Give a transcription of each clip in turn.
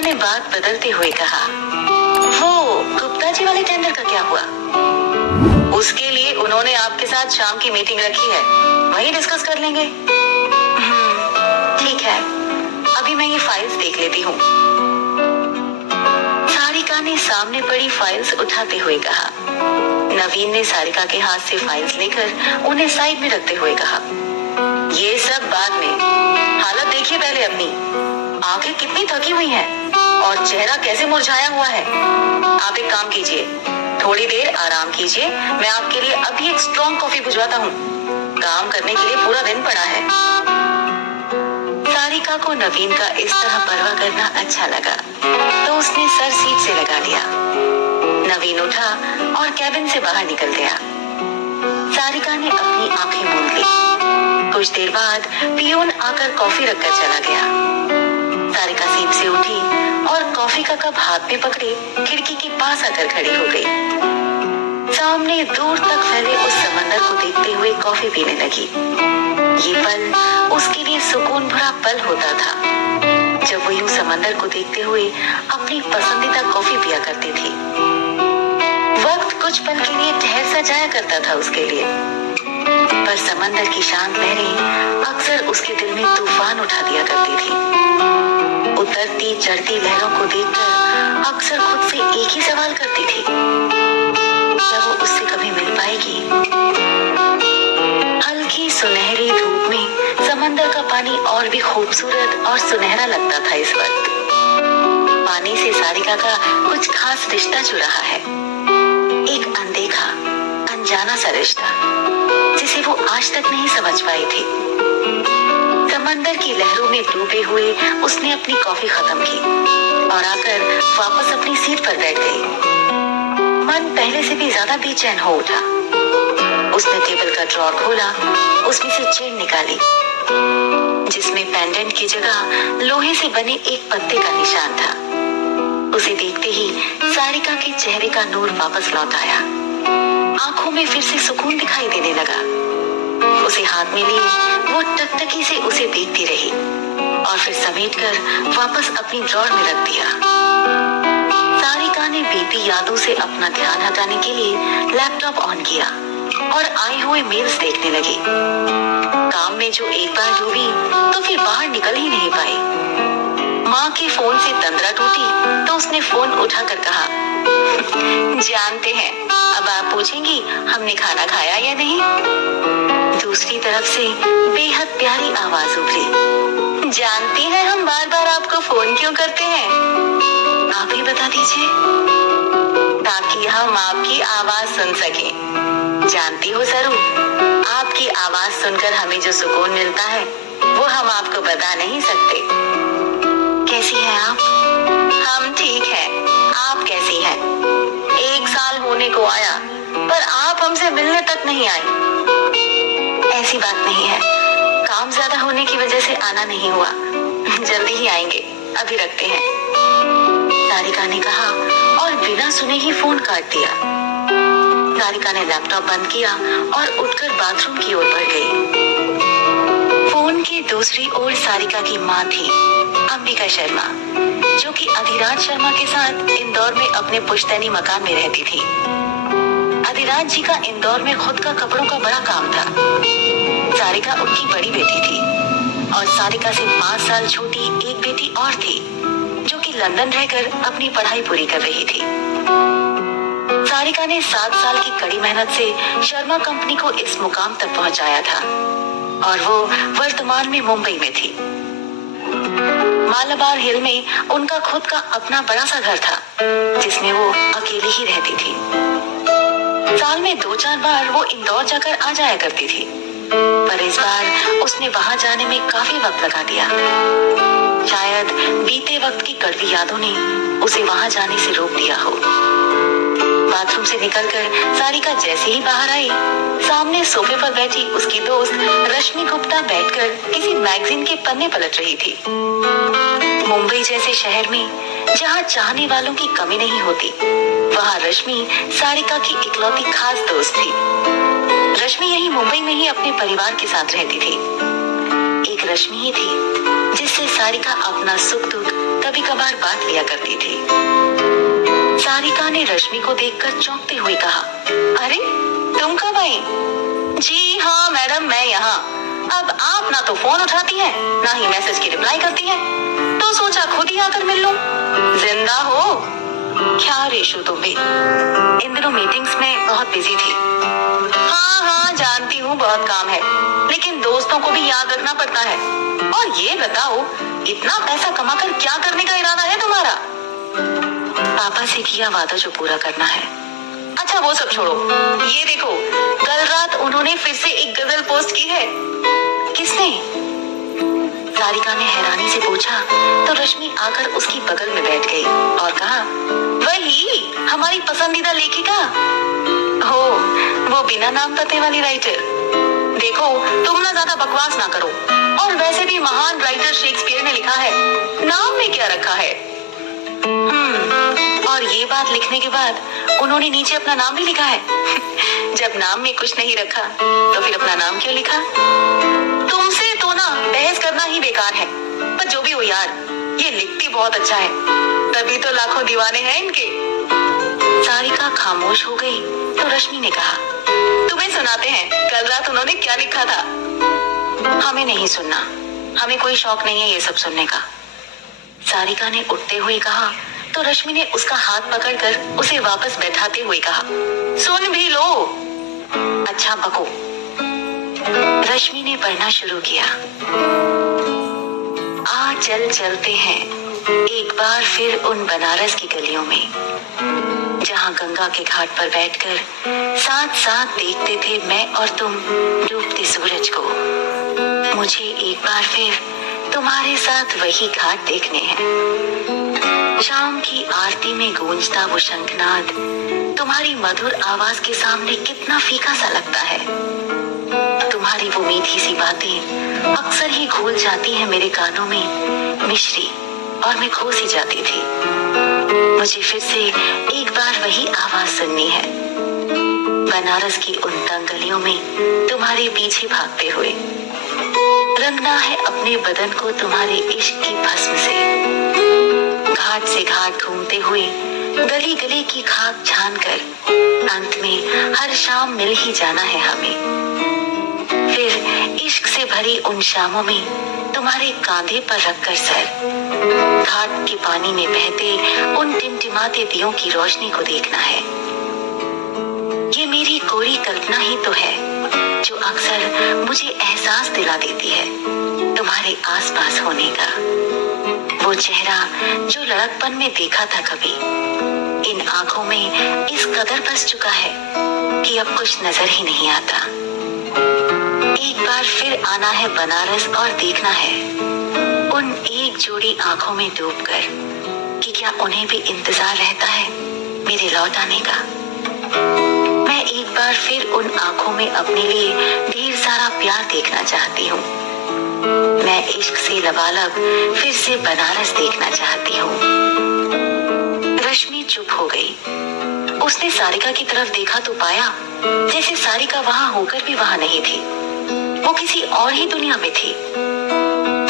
ने बात बदलते हुए कहा, वो गुप्ता जी वाले टेंडर का क्या हुआ? उसके लिए उन्होंने आपके साथ शाम की मीटिंग रखी है, वही डिस्कस कर लेंगे। ठीक है, अभी मैं ये फाइल्स देख लेती हूँ। सारिका ने सामने पड़ी फाइल्स उठाते हुए कहा। नवीन ने सारिका के हाथ से फाइल्स लेकर उन्हें साइड में रखते हुए कहा, ये सब बाद में, हालत देखिए पहले अपनी। आंखें कितनी थकी हुई हैं और चेहरा कैसे मुरझाया हुआ है। आप एक काम कीजिए, थोड़ी देर आराम कीजिए, मैं आपके लिए अभी एक स्ट्रॉन्ग कॉफी भिजवाता हूँ। काम करने के लिए पूरा दिन पड़ा है। सारिका को नवीन का इस तरह परवाह करना अच्छा लगा, तो उसने सर सीट से लगा लिया। नवीन उठा और कैबिन से बाहर निकल गया। सारिका ने अपनी आंखें मूंद ली। कुछ देर बाद पियून आकर कॉफी रखकर चला गया। सारिका सीट से उठी और कॉफी का कप हाथ में पकड़े खिड़की के पास आकर खड़ी हो गई। सामने दूर तक फैले उस समंदर को देखते हुए कॉफी पीने लगी। ये पल उसके लिए सुकून भरा पल होता था, जब वो यूं समंदर को देखते हुए अपनी पसंदीदा कॉफी पिया करती थी। वक्त कुछ पल के लिए ठहर सा जाया करता था उसके लिए, पर समंदर की शांत लहरें अक्सर उसके दिल में तूफान उठा दिया करती थी। उतरती चढ़ती लहरों को देखकर अक्सर खुद से एक ही सवाल करती थी, क्या वो उससे कभी मिल पाएगी? हल्की सुनहरी धूप में समंदर का पानी और भी खूबसूरत और सुनहरा लगता था इस वक्त। पानी से सारिका का कुछ खास रिश्ता जुड़ा है, एक अनदेखा अनजाना सा रिश्ता, जिसे वो आज तक नहीं समझ पाई थी। समंदर की लहरों में डूबे हुए उसने अपनी कॉफी खत्म की और आकर वापस अपनी सीट पर बैठ गई। मन पहले से भी ज्यादा बेचैन हो उठा। उसने टेबल का ड्रॉर खोला, उसमें से चेन निकाली, जिसमें पेंडेंट की जगह लोहे से बने एक पत्ते का निशान था। उसे देखते ही सारिका के चेहरे का नूर वापस लौट आया। आंखों में फिर से सुकून दिखाई देने लगा। उसे हाथ में लिए वो टकटकी से उसे देखती रही और फिर समेटकर वापस अपनी ड्रॉर में रख दिया। सारिका ने बीती यादों से अपना ध्यान हटाने के लिए लैपटॉप ऑन किया और आए हुए मेल्स देखने लगी। काम में जो एक बार डूबी तो फिर बाहर निकल ही नहीं पाई। माँ के फोन से तंद्रा टूटी तो उसने फोन उठाकर कहा, जानते हैं, अब आप पूछेंगी हमने खाना खाया या नहीं? दूसरी तरफ से बेहद प्यारी आवाज उभरी, जानती हैं हम बार बार आपको फोन क्यों करते हैं? आप ही बता दीजिए। ताकि हम आपकी आवाज सुन सकें। जानती हो सरू, आपकी आवाज सुनकर हमें जो सुकून मिलता है वो हम आपको बता नहीं सकते। कैसी हैं आप? हम ठीक हैं, आप कैसी हैं? 1 साल होने को आया पर आप हमसे मिलने तक नहीं आई। ऐसी बात नहीं है, काम ज्यादा होने की वजह से आना नहीं हुआ, जल्दी ही आएंगे, अभी रखते हैं। सारिका ने कहा और बिना सुने ही फोन काट दिया। सारिका ने लैपटॉप बंद किया और उठकर बाथरूम की ओर बढ़ गई। फोन की दूसरी ओर सारिका की माँ थी, अंबिका शर्मा, जो कि अधिराज शर्मा के साथ इंदौर में अपने पुश्तैनी मकान में रहती थी। अधिराज जी का इंदौर में खुद का कपड़ों का बड़ा काम था। सारिका उनकी बड़ी बेटी थी और सारिका से 5 साल छोटी एक बेटी और थी, जो कि लंदन रहकर अपनी पढ़ाई पूरी कर रही थी। सारिका ने 7 साल की कड़ी मेहनत से शर्मा कंपनी को इस मुकाम तक पहुंचाया था और वो वर्तमान में मुंबई में थी। मालाबार हिल में उनका खुद का अपना बड़ा सा घर था, जिसमें वो अकेली ही रहती थी। साल में 2-4 बार वो इंदौर जाकर आ जाया करती थी, पर इस बार उसने वहां जाने में काफी वक्त लगा दिया। शायद बीते वक्त की कड़वी यादों ने उसे वहां जाने से रोक दिया हो। बाथरूम से निकलकर सारिका जैसे ही बाहर आई, सामने सोफे पर बैठी उसकी दोस्त रश्मि गुप्ता बैठकर किसी मैगजीन के पन्ने पलट रही थी। मुंबई जैसे शहर में जहाँ चाहने वालों की कमी नहीं होती, वहाँ रश्मि सारिका की इकलौती खास दोस्त थी। रश्मि यही मुंबई में ही अपने परिवार के साथ रहती थी। एक रश्मि ही थी जिससे सारिका अपना सुख दुख कभी कभार बांट लिया करती थी। सारिका ने रश्मि को देखकर चौंकते हुए कहा, अरे तुम कब आई? जी हाँ मैडम, मैं यहाँ। अब आप ना तो फोन उठाती हैं, ना ही मैसेज की रिप्लाई करती हैं, तो सोचा खुद ही आकर मिल लूं। जिंदा हो? क्या रेशु तुम भी इन दिनों मीटिंग्स में बहुत बिजी थी। हाँ जानती हूँ, बहुत काम है, लेकिन दोस्तों को भी याद रखना पड़ता है। और ये बताओ, इतना पैसा कमाकर क्या करने का इरादा है तुम्हारा? पापा से किया वादा जो पूरा करना है। अच्छा वो सब छोड़ो, ये देखो कल रात उन्होंने फिर से एक गजल पोस्ट की है। किसने? सारिका ने हैरानी से पूछा तो रश्मि आकर उसकी बगल में बैठ गई और कहा, वही हमारी पसंदीदा लेखिका। हो, वो बिना नाम पते वाली राइटर। देखो तुम ना ज्यादा बकवास ना करो, और वैसे भी महान राइटर शेक्सपियर ने लिखा है, नाम में क्या रखा है? और ये बात लिखने के बाद उन्होंने नीचे अपना नाम भी लिखा है। जब नाम में कुछ नहीं रखा तो फिर अपना नाम क्यों लिखा? तुमसे तो ना बहस करना ही बेकार है, पर जो भी हो यार, ये लिखती बहुत अच्छा है, तभी तो लाखों दीवाने हैं इनके। सारिका खामोश हो गई तो रश्मि ने कहा, तुम्हें सुनाते हैं कल रात उन्होंने क्या लिखा था। हमें नहीं सुनना, हमें कोई शौक नहीं है ये सब सुनने का, सारिका ने उठते हुए कहा तो रश्मि ने उसका हाथ पकड़कर उसे वापस बैठाते हुए कहा, सुन भी लो। अच्छा बको। रश्मि ने पढ़ना शुरू किया। आ चल चलते हैं एक बार फिर उन बनारस की गलियों में, जहां गंगा के घाट पर बैठकर साथ साथ देखते थे मैं और तुम डूबते सूरज को। मुझे एक बार फिर तुम्हारे साथ वही घाट देखने हैं। शाम की आरती में गूंजता वो शंखनाद तुम्हारी मधुर आवाज के सामने कितना फीका सा लगता है। तुम्हारी वो मीठी सी बातें अक्सर ही घुल जाती हैं मेरे कानों में मिश्री, और मैं खो सी जाती थी। मुझे फिर से एक बार वही आवाज सुननी है, बनारस की उन तंग गलियों में तुम्हारे पीछे भागते हुए। रंगना है अपने बदन को तुम्हारे इश्क की भस्म से, घाट से घाट घूमते हुए गली गली की खाक छान कर अंत में हर शाम मिल ही जाना है हमें। फिर इश्क से भरी उन शामों में तुम्हारे कांधे पर रखकर सर घाट के पानी में बहते उन टिमटिमाते दियों की रोशनी को देखना है। ये मेरी कोरी कल्पना ही तो है जो अक्सर मुझे एहसास दिला देती है तुम्हारे आसपास होने का। वो चेहरा जो लड़कपन में देखा था कभी, इन आंखों में इस कदर बस चुका है कि अब कुछ नजर ही नहीं आता। एक बार फिर आना है बनारस और देखना है उन एक जोड़ी आंखों में डूबकर कि क्या उन्हें भी इंतजार रहता है मेरे लौट आने का। मैं एक बार फिर उन आंखों में अपने लिए ढेर सारा प्यार देखना चाहती हूँ। मैं इश्क से लबालब फिर से बनारस देखना चाहती हूँ। रश्मि चुप हो गई। उसने सारिका की तरफ देखा तो पाया जैसे सारिका वहां होकर भी वहां नहीं थी, वो किसी और ही दुनिया में थी।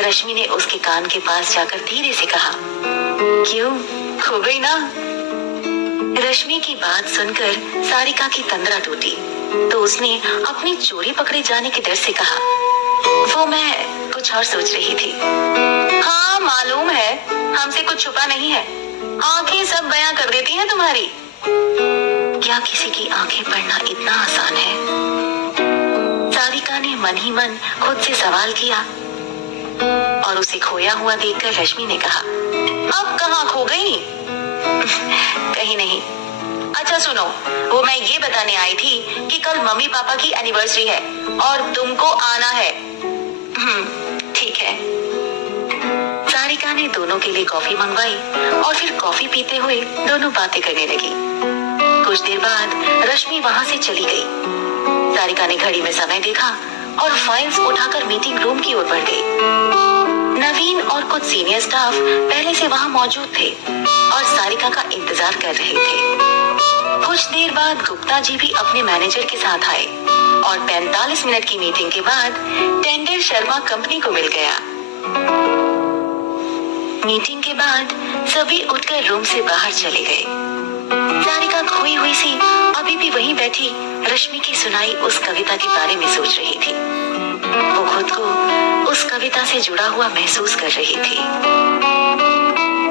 रश्मि ने उसके कान के पास जाकर धीरे से कहा, क्यों, खो गई ना? रश्मि की बात सुनकर सारिका की तंद्रा टूटी तो उसने अपनी चोरी पकड़े जाने के डर से कहा, वो मैं कुछ और सोच रही थी। हाँ मालूम है, हमसे कुछ छुपा नहीं है, आंखें सब बयां कर देती हैं तुम्हारी। क्या किसी की आंखें पढ़ना इतना आसान है? सारिका ने मन ही मन खुद से सवाल किया और उसे खोया हुआ देखकर रश्मि ने कहा, अब कहाँ खो गई? कहीं नहीं। अच्छा सुनो, वो मैं ये बताने आई थी कि कल मम्मी पापा की एनिवर्सरी है और तुमको आना है। ठीक है। सारिका ने दोनों के लिए कॉफी मंगवाई और फिर कॉफी पीते हुए दोनों बातें करने लगी। कुछ देर बाद रश्मि वहां से चली गई। सारिका ने घड़ी में समय देखा और फाइल्स उठाकर मीटिंग रूम की ओर बढ़ गई। नवीन और कुछ सीनियर स्टाफ पहले से वहां मौजूद थे और सारिका का इंतजार कर रहे थे। कुछ देर बाद गुप्ता जी भी अपने मैनेजर के साथ आए और 45 मिनट की मीटिंग के बाद टेंडर शर्मा कंपनी को मिल गया। मीटिंग के बाद सभी उठकर रूम से बाहर चले गए। सारिका खोई हुई सी अभी भी वहीं बैठी रश्मि की सुनाई उस कविता के बारे में सोच रही थी। वो खुद को उस कविता से जुड़ा हुआ महसूस कर रही थी।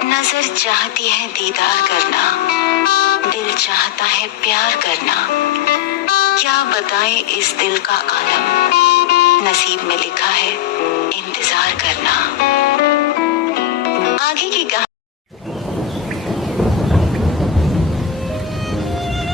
नजर चाहती है दीदार करना, दिल चाहता है प्यार करना, क्या बताएं इस दिल का आलम, नसीब में लिखा है इंतजार करना। आगे की